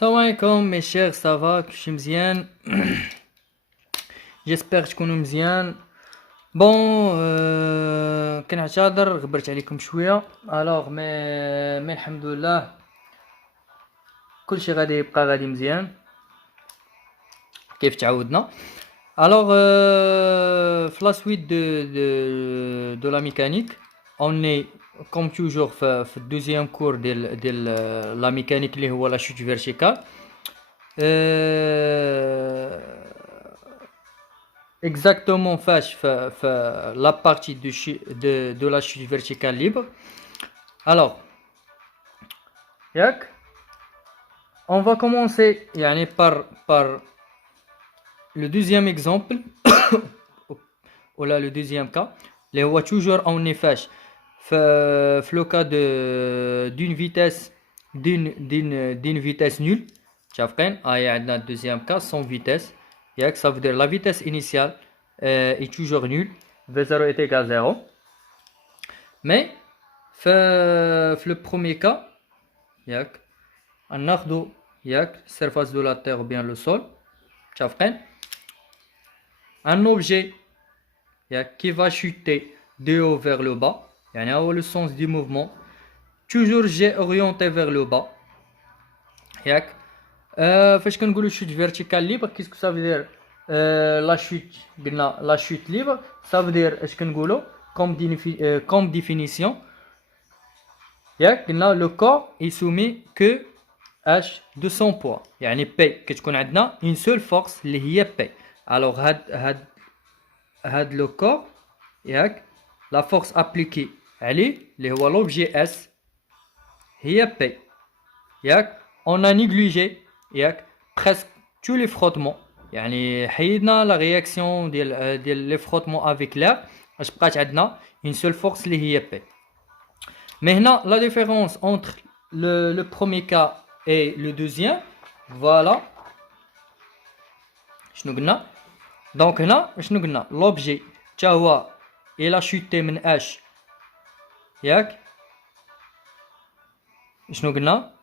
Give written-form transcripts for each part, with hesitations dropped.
Salam alaikum mes chers, ça va, je suis mzien. J'espère que تكونوا مزيان. بون كنعتذر غبرت عليكم شويه. الوغ مي الحمد لله كلشي غادي يبقى غادي مزيان كيف تعودنا. الوغ في لا سويت دو لا ميكانيك on est comme toujours في الدوزيام كور ديال لا ميكانيك اللي هو لا شوت فيرتيكال. Exactement la partie de la chute verticale libre. Alors, on va commencer par le deuxième exemple ou là le deuxième cas. Les voit toujours on est le cas d'une vitesse nulle. Le deuxième cas sans vitesse. Ça veut dire la vitesse initiale est toujours nulle, V0 est égal à 0. Mais le premier cas, on a la surface de la terre ou bien le sol. Un objet qui va chuter de haut vers le bas, le sens du mouvement, toujours j'ai orienté vers le bas. فاش كنقولوا chute verticale libre, qu'est-ce que ça veut dire? La chute libre, ça veut dire اش كنقولوا comme définition قلنا le corps est soumis que h de son poids, يعني P كتكون عندنا une seule force اللي هي P. alors هاد le corps la force appliquée عليه اللي هو l'objet S هي P. on a négligé presque tous les frottements, حيدنا la réaction ديال les frottements avec l'air, اش بقات عندنا une seule force اللي هي P. Mais هنا la différence entre le premier cas et le deuxième, voilà شنو قلنا. donc هنا شنو قلنا l'objet تا هو الى chuté من H شنو قلنا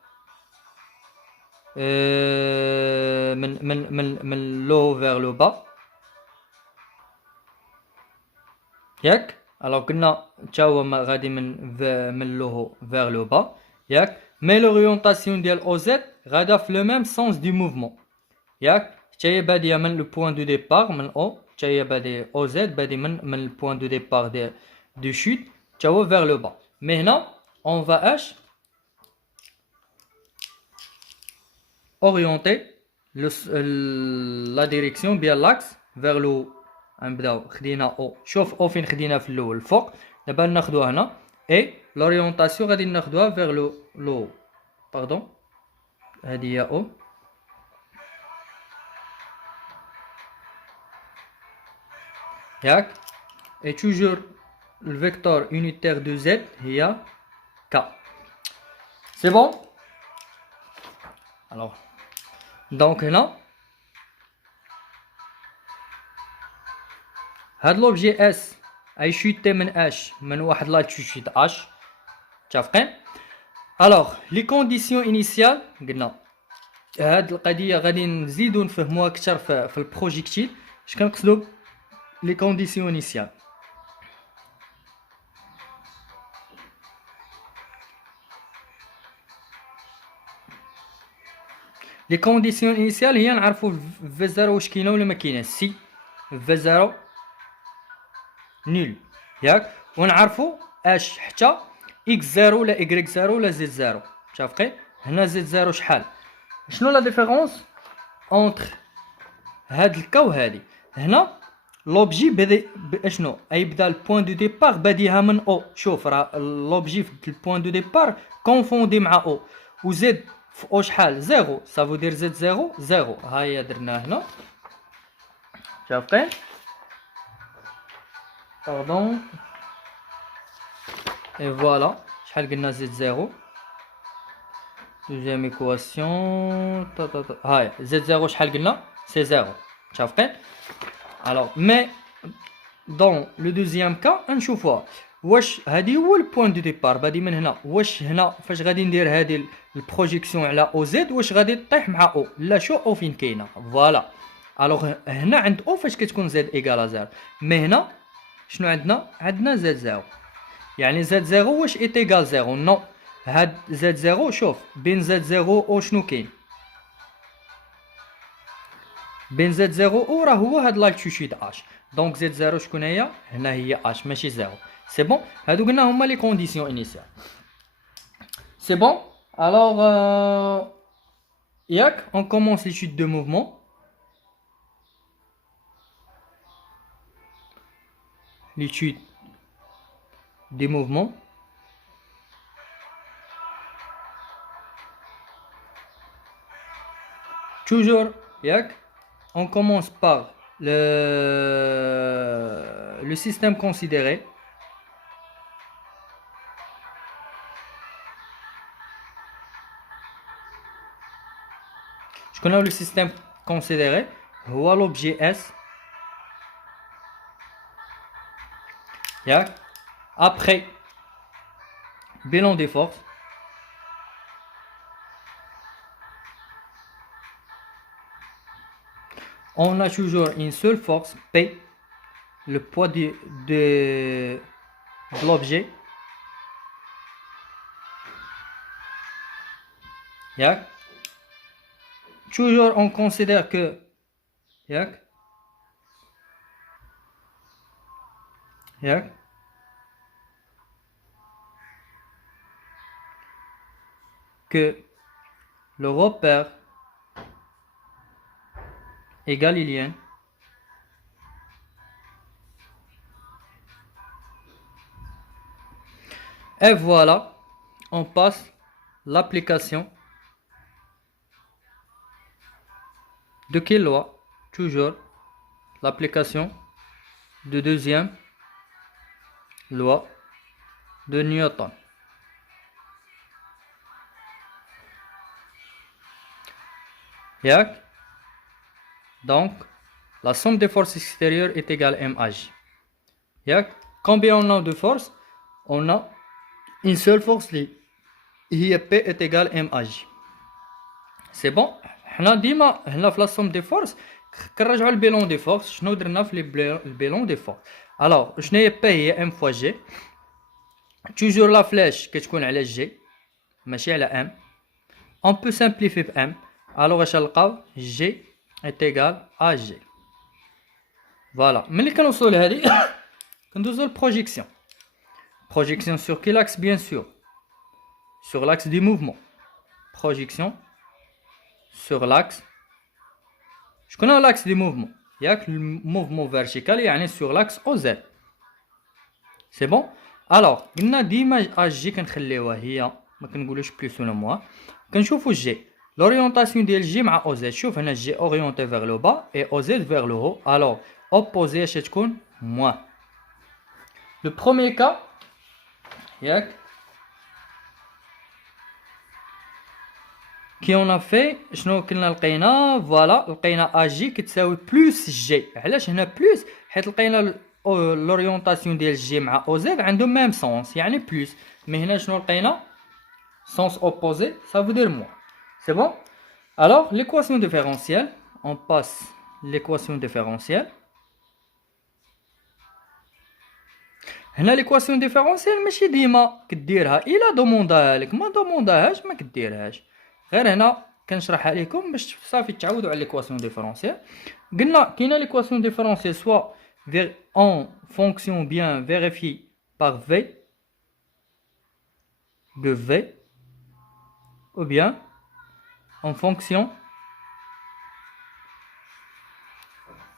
من le haut vers le bas. alors قلنا تا هو غادي من le haut vers le bas. mais l'orientation ديال OZ غادا في le même sens du mouvement. تا هي باديه من le point de départ من O, تا هي باديه OZ بادي من le point de départ de chute تا هو vers le bas. mais هنا on va orienter la direction bien l'axe vers le haut. نبداو خدينا او شوف او فين خدينا في الاول الفوق, دابا ناخذوها هنا اي لوريونطاسيون غادي ناخذوها vers le haut. pardon هذه هي او et toujours le vecteur unitaire de Z هي K. c'est bon. alors donc هنا هاد l'objet S اي شوتي من H من واحد لاتيتود H, متفقين. alors les conditions initiales قلنا هاد القضيه غادي نزيدو نفهموها اكثر في البروجيكتيل. اش كنقصدو les conditions initiales. les conditions initiales هي نعرفوا V0 واش كاينه ولا ما كاينه, سي V0 نول ونعرفوا اش حتى x0 ولا y0 ولا z0, متفقين. هنا z0 شحال, شنو لا ديفيرونس اونتر هاد الكا وهادي. هنا لوبجي بدا شنو يبدا البوين دو ديبار باديها من او. شوف راه لوبجي في البوين دو ديبار كونفوندي مع او, وزد في او شحال زيرو, سافو دير زد زيرو. ها هي درنا هنا, متفقين. pardon et voilà شحال قلنا زد زيرو. deuxième équation هاي زد زيرو شحال قلنا سي زيرو, متفقين. alors mais dans le deuxième cas نشوفوها واش هادي هو البوان دو ديبار بادي من هنا. واش هنا فاش غادي ندير هادي البروجيكسيون على او زد واش غادي تطيح مع او؟ لا، شو او فين كاينه؟ فوالا. الوغ هنا عند او فاش كتكون زد ايكال زيرو، مي هنا شنو عندنا؟ عندنا زد زيرو. يعني زد زيرو واش ايت ايكال زيرو؟ نو. هاد زد زيرو شوف بين زد زيرو او شنو كاين؟ بين زد زيرو او راه هو هاد لالتيتود اش. دونك زد زيرو شكون هي؟ هنا هي اش ماشي زيرو. سي بون. هادو قلنا هما لي كونديسيون انيسيال. سي بون. الوغ ياك اون كومونس ليتود دو موفمون. l'étude des mouvements. Toujours, on commence par le système considéré. Je connais le système considéré. Voilà l'objet S. Après, bilan des forces. On a toujours une seule force, P, le poids de l'objet. Toujours on considère que que le repère est galiléen. Et voilà, on passe l'application de quelle loi? Toujours l'application de deuxième loi de Newton. Donc, la somme des forces extérieures est égale à MH. Combien on a de forces? On a une seule force, P est égale à MH. C'est bon? حنا ديما هنا في لا somme des forces كنرجعوا البيلون دي فورس. شنو درنا في البيلون دي فورس؟ الوغ شنو هي بي؟ هي ام فوا جي. توجور لا فلاش كتكون على جي ماشي على ام. اون بو سامبليفي ب ام. الوغ اش نلقاو؟ جي est égal à G. Voilà. ملي كنوصلوا لهادي كندوزو للبروجيكسيون. Projection sur quel axe? Bien sûr sur l'axe du mouvement. Projection sur l'axe. Je connais l'axe du mouvement. Il y a que le mouvement vertical يعني sur l'axe OZ. C'est bon. Alors قلنا ديما اجي كنخليوها هي ما كنقولوش بلوس ولا موان. كنشوفوا جي l'orientation ديال جي مع OZ. شوف هنا جي orienté vers le bas et OZ vers le haut. Alors opposé اش تكون؟ moins. Le premier cas ياك كي اون في شنو كنا لقينا؟ فوالا لقينا ا جي كتساوي بلوس جي. علاش هنا بلوس؟ حيت لقينا لوريونطاسيون ديال جي مع او زد عندهم ميم سونس يعني بلوس. مي هنا شنو لقينا؟ سونس اوبوزي ça veut dire moins. C'est bon. Alors l'équation différentielle, on passe l'équation différentielle. هنا ليكواسيون ديفيرونسيال ماشي ديما كديرها، الا دومونداها لك ما دومونداهاش ما كديرهاش. غير هنا كنشرحها لكم باش صافي تعودوا على ليكواسيون ديفيرونسيال. قلنا كاينه ليكواسيون ديفيرونسيال سوا en fonction bien vérifiée par V de V ou bien en fonction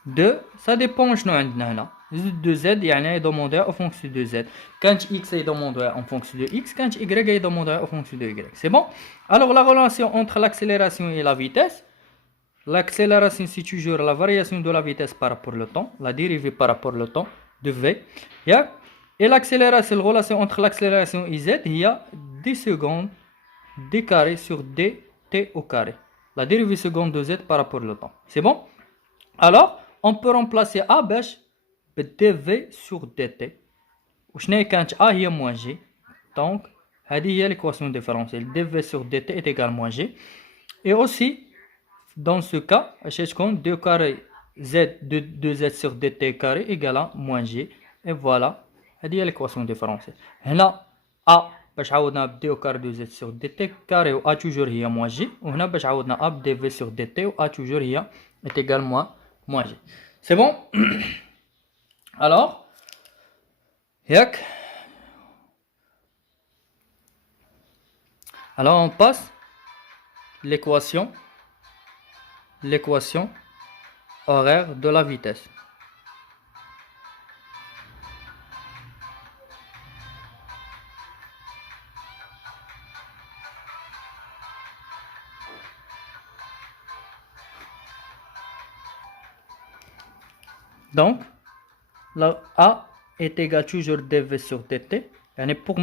de ça dépend شنو عندنا هنا de Z يعني demandé en fonction de Z. Quand X est demandé en fonction de X, quand Y est demandé en fonction de Y. C'est bon? Alors la relation entre l'accélération et la vitesse. L'accélération c'est toujours la variation de la vitesse par rapport au temps, la dérivée par rapport au temps de V. Et l'accélération, la relation entre l'accélération et Z, il y a 10 secondes d carré sur dt au carré. La dérivée seconde de Z par rapport au temps. C'est bon? Alors, on peut remplacer A dv sur dt وشنو هي كانت A هي moins G. Donc هذه هي l'équation différentielle. dv sur dt est égal moins G. Et aussi dans ce cas اش تكون 2 carré z de 2z sur dt carré égale à moins G. Et voilà هذه هي l'équation différentielle. هنا A باش عوضنا ب 2 carré de z sur dt carré و A toujours هي moins G. وهنا باش عوضنا A ب dv sur dt و A toujours هي est égal moins G. C'est bon? Alors ياك. Alors on passe l'équation horaire de la vitesse. Donc la A est égal toujours dv sur dt. يعني pour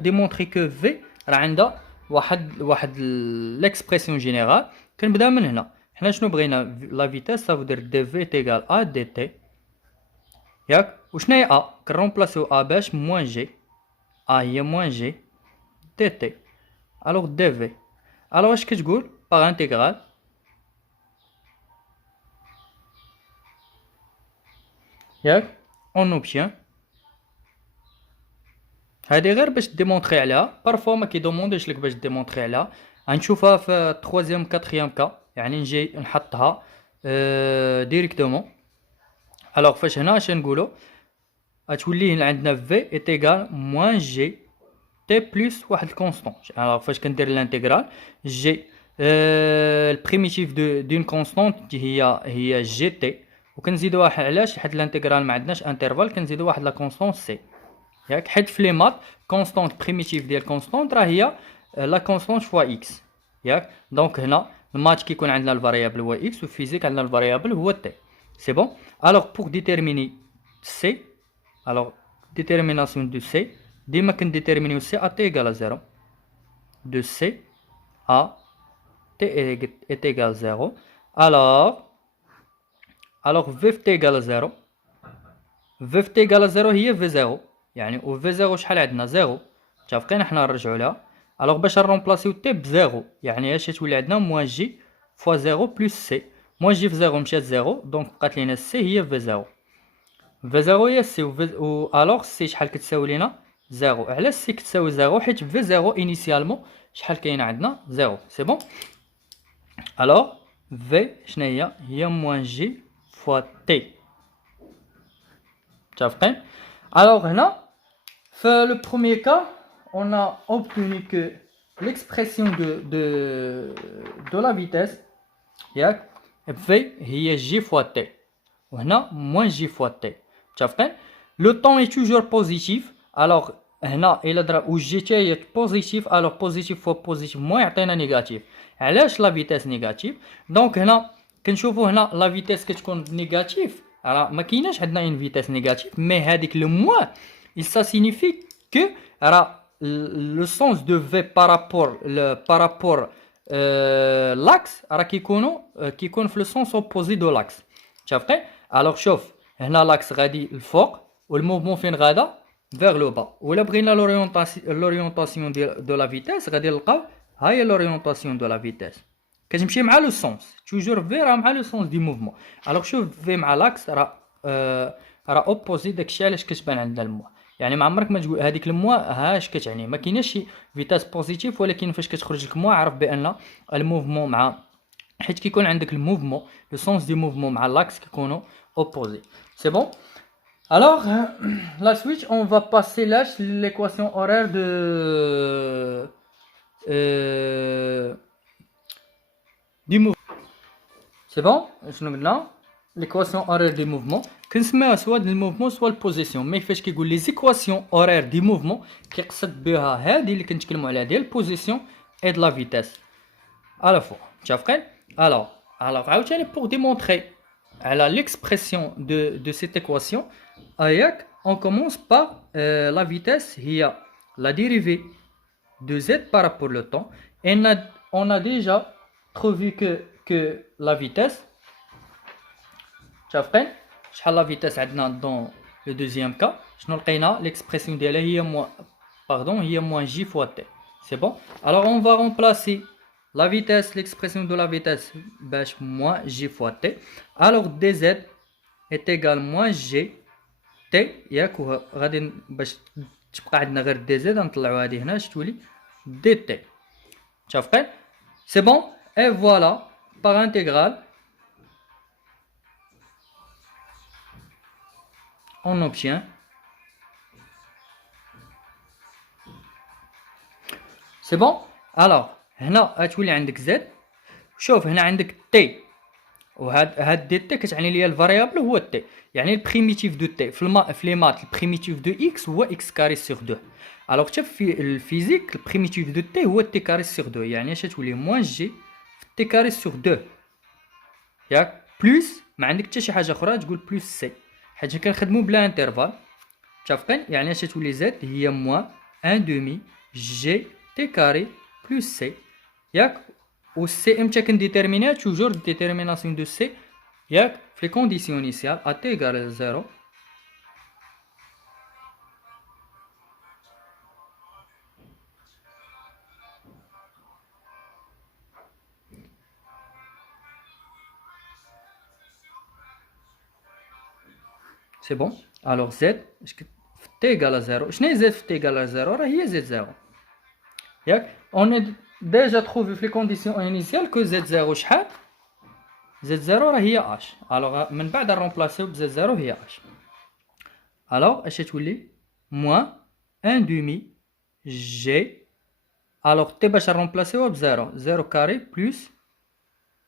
démontrer que v راه عندها واحد l'expression générale. كنبدا من هنا. حنا شنو بغينا la vitesse ça veut dire dv est égal à dt. ياك وشنو هي a كنرومبلاسيو a باش moins g. a هي moins g dt. alors dv alors واش كتقول par intégrale ياك on obtient هذه غير باش ديمونطري عليها. بارفو ما كيدومونديش لك باش ديمونطري عليها. غنشوفها في 3 4 كا يعني نجي نحطها ديريكتومون. الوغ فاش هنا اش نقولوا غتولي عندنا في ايت ايغال موان جي تي بلس واحد الكونستون. الوغ فاش كندير الانتيغرال جي البريميتيف دون كونستونت هي جي تي وكنزيدوا واحد علاش حيت الانتيغرال ما عندناش انترفال كنزيدوا واحد لا كونستونت سي. ياك حيت في لي مات كونستونت بريميتيف ديال كونستونت راه هي لا كونستونت فوا اكس. ياك دونك هنا المات كيكون عندنا الفاريابل هو اكس وفيزيك عندنا الفاريابل هو تي. سي بون. الوغ بور ديتيرميني سي الوغ ديتيرميناسيون دو سي ديما كنديتيرمينيو سي ا تي ايغال 0 دو سي ا تي est égal 0. alors v t égal 0 v t égal 0 هي v 0 يعني و v 0 شحال عندنا 0 متفقين حنا نرجعوا لها. الوغ باش نرومبلاسيو تي ب 0 يعني اش تولي عندنا موان جي فوا 0 بلس سي. موان جي في 0 مشات 0 دونك بقات لينا سي هي في 0 في 0 هي سي و الوغ سي شحال كتساوي لينا 0. علاش سي كتساوي 0 حيت في 0 انيسيالمون شحال كاينه عندنا 0. سي بون. الوغ في شنو هي موان جي فوا تي. متفقين. الوغ هنا في لو بروميير كا on a obtenu que l'expression de la vitesse ياك v هي g fois t وهنا moins g fois t. متفقين. le temps est toujours positif. alors هنا إلا ضرب و g تاعي هي positif alors positif fois positif moins يعطينا نيجاتيف. علاش لا فيتاس نيجاتيف؟ دونك هنا كنشوفوا هنا لا فيتاس كتكون نيجاتيف راه ما كايناش عندنا اون فيتاس نيجاتيف مي هذيك لو موان il ça signifie que راه le sens de v par rapport l'axe راه كيكون في le sens opposé de l'axe. متفقين. alors شوف هنا لاكس غادي الفوق والموفمون فين غادا vers le bas. ولا بغينا l'orientation de la vitesse غادي نلقاو ها هي l'orientation de la vitesse كتمشي مع لو سونس توجور في راه مع لو سونس دي موفمون. الوغ شوف في مع لاكس راه اوبوزي داكشي علاش كتبان عندنا الموا. يعني ما عمرك ما تقول هذيك الموا هاش كتعني ما كايناش شي فيتاس بوزيتيف ولكن فاش كتخرج لك موا عرف بان الموفمون مع حيت كيكون عندك الموفمون لو سونس دي موفمون مع لاكس كيكونوا اوبوزي. سي بون. alors la suite on va passer là l'équation horaire de du mouvement. c'est bon. شنو قلنا l'équation horaire du mouvement كنسميها سوا الموفمون سوا البوزيسيون. مي فاش كيقول لي زيكواسيون horaire du mouvement كيقصد بها هذه اللي كنتكلموا عليها ديال البوزيسيون اي د لا فيتاس على فوق. متفقين. alors عاوتاني pour démontrer على l'expression de cette équation ayac on commence par la vitesse هي la dérivée de z par rapport au temps. et on a déjà trouvé que la vitesse شحال لا فيتاس عندنا dans le deuxième cas شنو لقينا l'expression ديالها هي هي moins j fois t. C'est bon? Alors on va remplacer la vitesse, l'expression de la vitesse باش moins j fois t. Alors dz est égal moins g t ياك غادي باش تبقى عندنا غير dz نطلعوا هذه هنا اش تولي dt. متفقين؟ C'est bon? Et voilà par intégrale on obtient سي بون. الوغ هنا غتولي عندك زد. شوف هنا عندك تي وهاد دي تي كتعني ليا الفاريابل هو تي، يعني البريميتيف دو تي في لي مات البريميتيف دو اكس هو اكس كاري سيغ 2. الوغ حتى في الفيزيك البريميتيف دو تي هو تي كاري سيغ 2، يعني اش تولي موان جي في تي كاري سيغ 2 ياك بلس ما عندك حتى شي حاجه اخرى تقول بلس سي حيت كنخدمو بلا انترفال. متفقين؟ يعني اش تولي زد هي موان 1 دومي جي تي كاري بلس سي ياك. و سي امتى كنديتيرمينيها توجور ديتيرميناسيون دو سي ياك في لي كونديسيون انيسيال ا تي ايغال 0 سي بون. الوغ زد في تي ايغال 0 شنو هي زد في تي ايغال 0 راه هي زد 0 ياك. اون ديجا تروفي في لي كونديسيون انيسيال كو زد 0 شحال زد 0 راه هي اش. الوغ من بعد نرومبلاسيو بزد 0 هي اش. الوغ اش تولي موان 1 دومي جي. الوغ تي باش نرومبلاسيوها ب 0 0 كاري بلس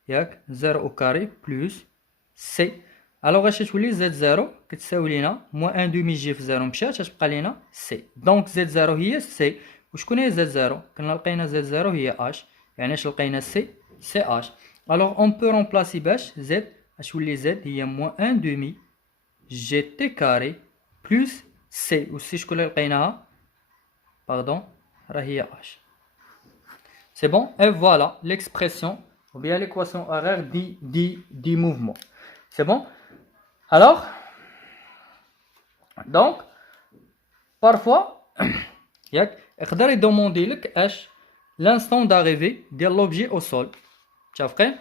ياك 0 او كاري بلس سي. الوغ اش تولي زد 0 كتساوي لينا موان 1 دومي جي في 0 مشات تبقى لينا سي. دونك زد 0 هي سي. وشكون هي زد 0 كنا لقينا زد 0 هي اش، يعني اش لقينا سي سي اش. الوغ اون بو رومبلاسي باش زد اش تولي زد هي موان 1 دومي جي تي كاري بلس سي. و سي شكون اللي لقيناها باردون راه هي اش. سي بون. اي فوالا l'expression ou bien l'équation horaire du mouvement. C'est bon. Alors donc parfois ياك يقدر يدوموندي لك اش l'instant d'arrivée ديال l'objet au sol. متفقين؟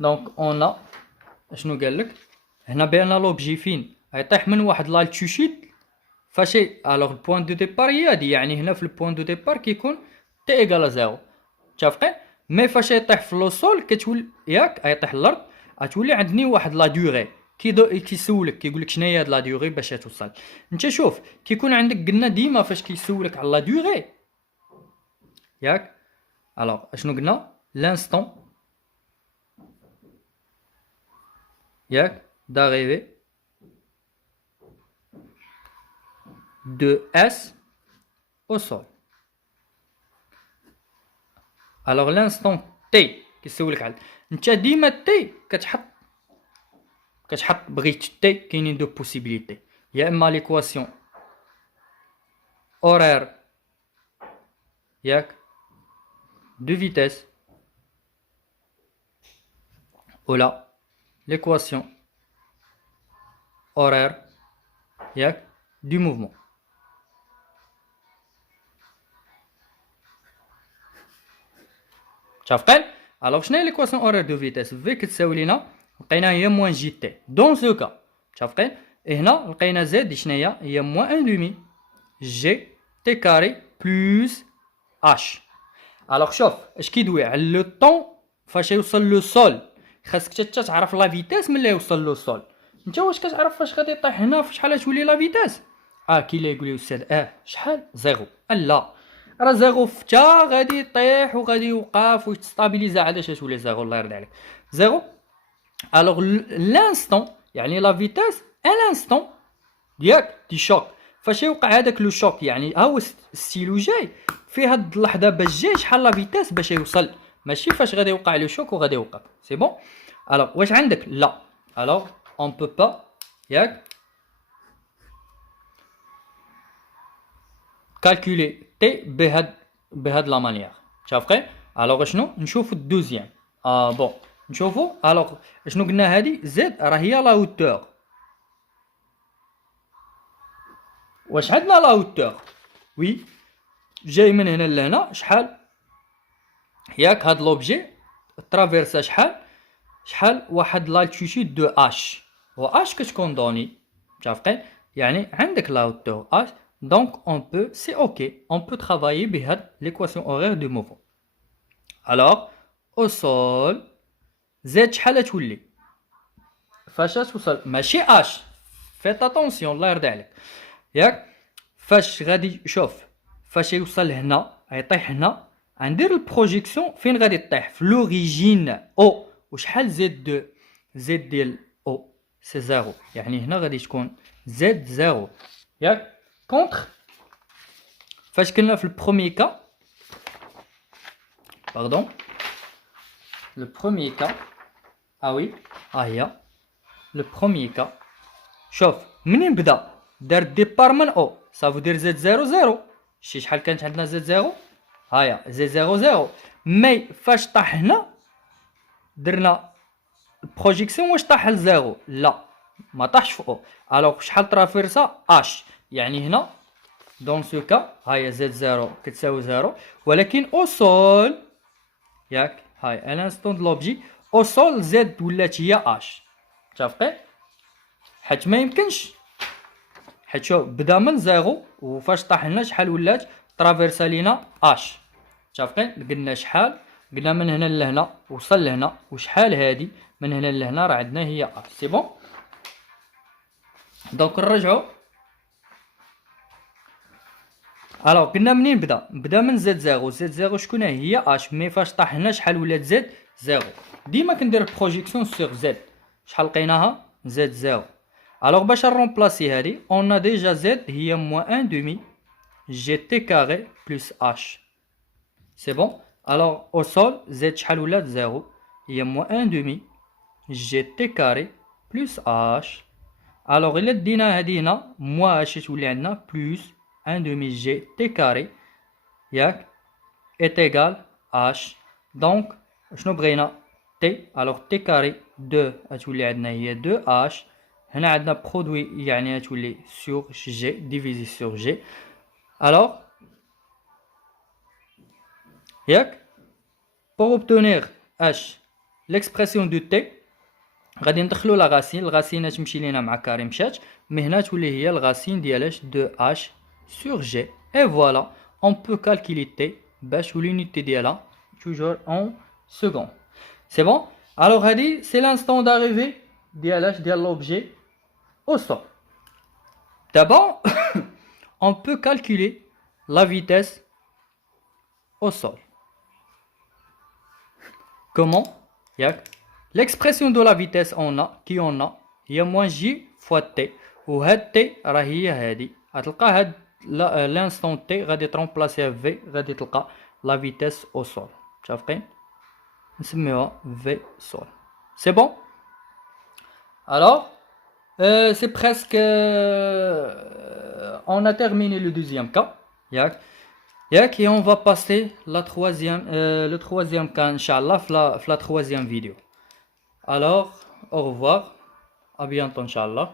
دونك اون ا شنو قال لك هنا بان لوبجي فين يطيح من واحد لالتيتود فاشي. الوغ البوان دو ديبار هي هادي، يعني هنا في البوان دو ديبار كيكون تي ايغال 0. متفقين؟ مي فاش يطيح في لو سول كتولي ياك يطيح الارض غتولي عندني واحد لا ديوغي كيسولك كيقول لك شنو هي هاد لا ديوغي باش توصل. انت شوف كيكون عندك قلنا ديما فاش كيسولك على لا ديوغي ياك. الوغ اشنو قلنا لانستون ياك d'arrivée de S au sol. alors l'instant T كيسولك على انت ديما تي كتحط بغيت تي كاينين دو بوسيبيليتي، يا اما ليكواسيون اورير ياك دو فيتيس ولا l'équation horaire ياك du mouvement. متفقين؟ الوغ شنو هي l'équation horaire de vitesse في كتساوي لينا لقينا هي موان جي تي دون سو كا. متفقين؟ هنا لقينا زد شنو هي موان ان دومي جي تي كاري بلس اش. الوغ شوف اش كيدوي على لو طون فاش يوصل لو سول خاصك حتى تعرف لا فيتاس ملي يوصل لو سول. انت واش كتعرف فاش غادي يطيح هنا فشحال تولي لا فيتاس؟ كي لا يقول لي استاذ شحال زيرو. لا راه زيرو فتا غادي يطيح وغادي يوقف ويتستابيليزا عاد اش تولي زيرو. الله يرضي عليك زيرو. الوغ لانستون يعني لا فيتاس لانستون ديالك دي شوك فاش يوقع هذاك لو شوك، يعني ها هو الستيلو جاي في هاد اللحظه باش جاي شحال لا فيتاس باش يوصل، ماشي فاش غادي يوقع لو شوك وغادي يوقف. سي بون. الوغ واش عندك لا الوغ اون بو با ياك كالكولي تي بهاد لا مانيير. متفقين؟ الوغ شنو نشوفو الدوزيام بون نشوفو. الوغ شنو قلنا هادي زد راه هي لا هوتور واش عندنا لا هوتور وي جاي من هنا لهنا شحال ياك هاد لوبجي ترافيرسا شحال واحد لالتيتود دو اش و اش كتكون دوني متفقين يعني عندك لا هوتور اش دونك اون بو سي اوكي اون بو ترافايي بهاد ليكواسيون اورير دو موفون الوغ او سول زد شحال تولي فاش توصل ماشي اش فيت اتونسيون الله يرضي عليك ياك فاش غادي شوف فاش يوصل هنا يطيح هنا غندير البروجيكسيون فين غادي طيح في لوريجين او وشحال زد ديال او سي زيرو يعني هنا غادي تكون زد زيرو ياك كونتر فاش كنا في البروميي كا باردون لو بروميي كا وي ها هي لو بروميي كا شوف منين بدا دار ديبار من او صافو دير زد زيرو زيرو شي شحال كانت عندنا زد زيرو هايا زد زيرو زيرو مي فاش طاح هنا درنا البروجيكسيون واش طاح لزيرو لا ما طاحش في او الوغ شحال ترافيرسا اش يعني هنا دون سو كا هايا زد زيرو كتساوي زيرو ولكن او سول ياك هاي الانستون د لوبجي او سول زد ولات هي اش متفقين حيت ما يمكنش حيت شوف بدا من زيرو وفاش طاح لنا شحال ولات ترافيرسا لينا اش متفقين قلنا شحال قلنا من هنا لهنا وصل لهنا وشحال هادي من هنا لهنا راه عندنا هي اش سي بون دونك نرجعو الوغ قلنا منين بدا من زد زيرو شكون هي اش مي فاش طاح هنا شحال ولات زد زيرو ديما كندير بروجيكسيون سور زد شحال لقيناها زد زيرو الوغ باش نرومبلاسي هادي اون ا ديجا زد هي موان ان دومي جي تي كاري بلس اش سي بون الوغ او سول زد شحال ولات زيرو هي موان ان دومي جي تي كاري بلس اش الوغ الا دينا هادي هنا موا اش تولي عندنا بلس ان دومي جي تي كاري ياك est égal h دونك شنو بغينا تي الوغ تي كاري 2 غتولي عندنا هي 2 اش هنا عندنا برودوي يعني غتولي سور جي ديفيزي سور جي الوغ ياك pour obtenir h l'expression de t غادي ندخلو لا غاسين الغاسين تمشي لينا مع كاري مشات مي هنا تولي هي الغاسين ديال h 2h sur g et voilà on peut calculer t باش l'unité ديالها toujours en secondes c'est bon alors هادي c'est l'instant d'arrivée ديال l'objet au sol d'abord on peut calculer la vitesse au sol comment ياك l'expression de la vitesse on a هي moins j fois t وهاد t راه هي هادي غتلقى هاد l'instant t غادي ترومبلاسيها في غادي تلقى la vitesse au sol متفقين نسميوها v sol c'est bon alors c'est presque on a terminé le deuxième cas ياك et on va passer le troisième cas inchallah في la troisième vidéo alors au revoir à bientôt inchallah